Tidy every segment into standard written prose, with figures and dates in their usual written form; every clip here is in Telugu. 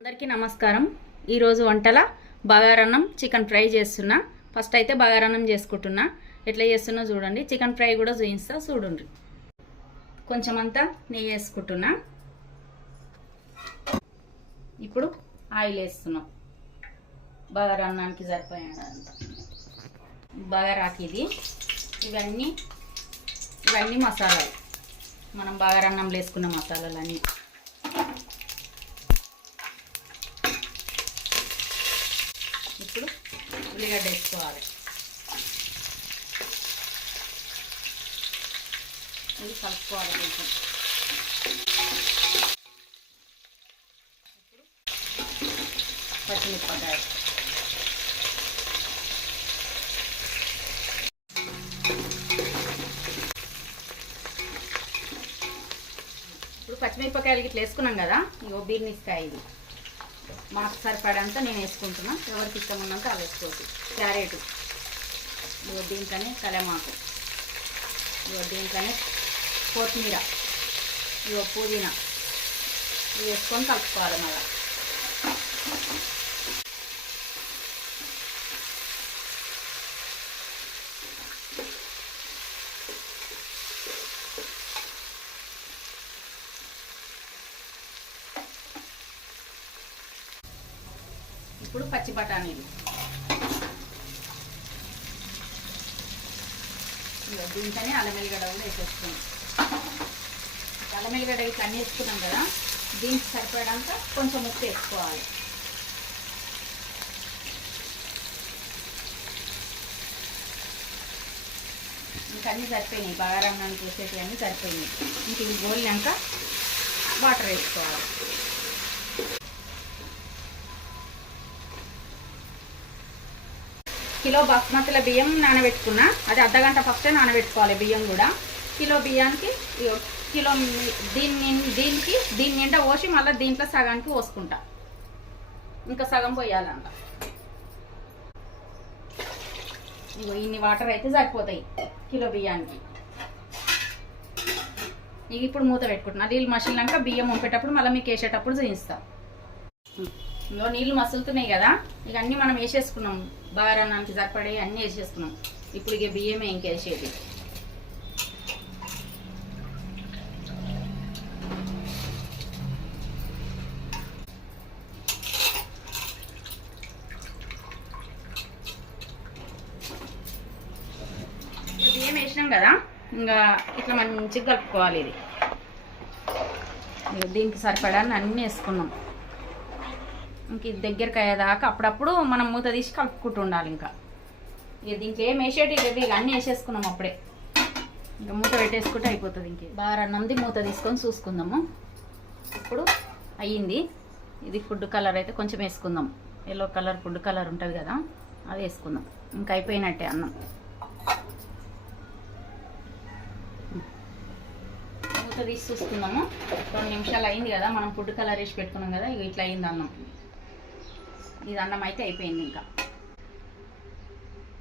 అందరికీ నమస్కారం. ఈరోజు వంటల బగారన్నం చికెన్ ఫ్రై చేస్తున్నా. ఫస్ట్ అయితే బగారన్నం చేసుకుంటున్నా. ఎట్లా చేస్తున్నా చూడండి. చికెన్ ఫ్రై కూడా చూపిస్తా చూడండి. కొంచెం అంతా నెయ్యి వేసుకుంటున్నా. ఇప్పుడు ఆయిల్ వేస్తున్నాం. బగారన్నానికి సరిపోయేంత బగారాకి ఇవన్నీ మసాలాలు, మనం బగారన్నంలో వేసుకున్న మసాలాలన్నీ. ఇప్పుడు ఉల్లిగడ్డ వేసుకోవాలి. ఇది కలుపుకోవాలి కొంచెం. ఇప్పుడు పచ్చిమిరపకాయ, ఇప్పుడు పచ్చిమిరపకాయలు ఇట్లా వేసుకున్నాం కదా. ఇగో బీర్నిస్కాయ, ఇది మాకు సరిపడంతా నేను వేసుకుంటున్నా. ఎవరికి ఇష్టం ఉన్నంత అవి వేసుకోవచ్చు. క్యారెట్, ఇగో దీంట్లోనే కలమాకు, ఇగో దీంట్లోనే కొత్తిమీర, ఇగో పుదీనా, ఇవి వేసుకొని కలుపుకోవాలి. మళ్ళీ ఇప్పుడు పచ్చి బఠానీలు, దీంట్లోనే అల్లం వెల్లిగడ్డ కూడా వేసేసుకున్నాం. అల్లం వెల్లిగడ్డ ఇట్లా అన్నీ వేసుకున్నాం కదా. దీనికి సరిపడాక కొంచెం ఉప్పు వేసుకోవాలి. ఇంకా అన్నీ సరిపోయినాయి. బగారన్నానికి వేసేటివి అన్నీ సరిపోయినాయి. ఇంక ఇవి గోలినాక వాటర్ వేసుకోవాలి. కిలో బాస్మతిల బియ్యం నానబెట్టుకున్నా. అది అర్ధగంట ఫస్టే నానబెట్టుకోవాలి. బియ్యం కూడా కిలో బియ్యానికి కిలో. దీని నిండా పోసి మళ్ళీ దీంట్లో సగానికి పోసుకుంటా. ఇంకా సగం పోయాలంట. ఇగో ఇన్ని వాటర్ అయితే సరిపోతాయి కిలో బియ్యానికి. ఇక ఇప్పుడు మూత పెట్టుకుంటున్నా. నీళ్ళు మసిలినాక బియ్యం వంపేటప్పుడు మళ్ళీ మీకు వేసేటప్పుడు చూపిస్తా. ఇంకో నీళ్ళు మసులుతున్నాయి కదా. ఇక అన్నీ మనం వేసేసుకున్నాం. బగారన్నానికి సరిపడే అన్నీ వేసేసుకున్నాం. ఇప్పుడు ఇక బియ్యమే ఇంకేసేది. బియ్యం వేసినాం కదా. ఇంకా ఇట్లా మంచిగా కలుపుకోవాలి. ఇది దీనికి సరిపడా అన్నీ వేసుకున్నాం. ఇంక ఇది దగ్గరికి అయ్యేదాకా అప్పుడప్పుడు మనం మూత తీసి కలుపుకుంటూ ఉండాలి. ఇంకా ఇక దీంట్లో ఏం వేసేటి లేదు. ఇక అన్నీ వేసేసుకున్నాం అప్పుడే. ఇంకా మూత పెట్టేసుకుంటే అయిపోతుంది. ఇంక బగారన్నంది మూత తీసుకొని చూసుకుందాము. ఇప్పుడు అయ్యింది. ఇది ఫుడ్ కలర్ అయితే కొంచెం వేసుకుందాం. ఎల్లో కలర్ ఫుడ్ కలర్ ఉంటుంది కదా, అది వేసుకుందాం. ఇంకా అయిపోయినట్టే అన్నం. మూత తీసి చూసుకుందాము. 2 నిమిషాలు అయింది కదా. మనం ఫుడ్ కలర్ వేసి పెట్టుకున్నాం కదా. ఇక ఇట్లా అయింది అన్నం. ఇది అన్నం అయితే అయిపోయింది. ఇంకా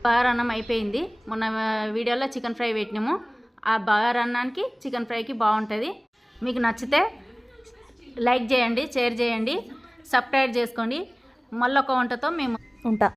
బగారన్నం అయిపోయింది. మొన్న వీడియోలో చికెన్ ఫ్రై పెట్టినాము. ఆ బగారన్నానికి చికెన్ ఫ్రైకి బాగుంటుంది. మీకు నచ్చితే లైక్ చేయండి, షేర్ చేయండి, సబ్స్క్రైబ్ చేసుకోండి. మళ్ళొక వంటతో మేము ఉంటాం.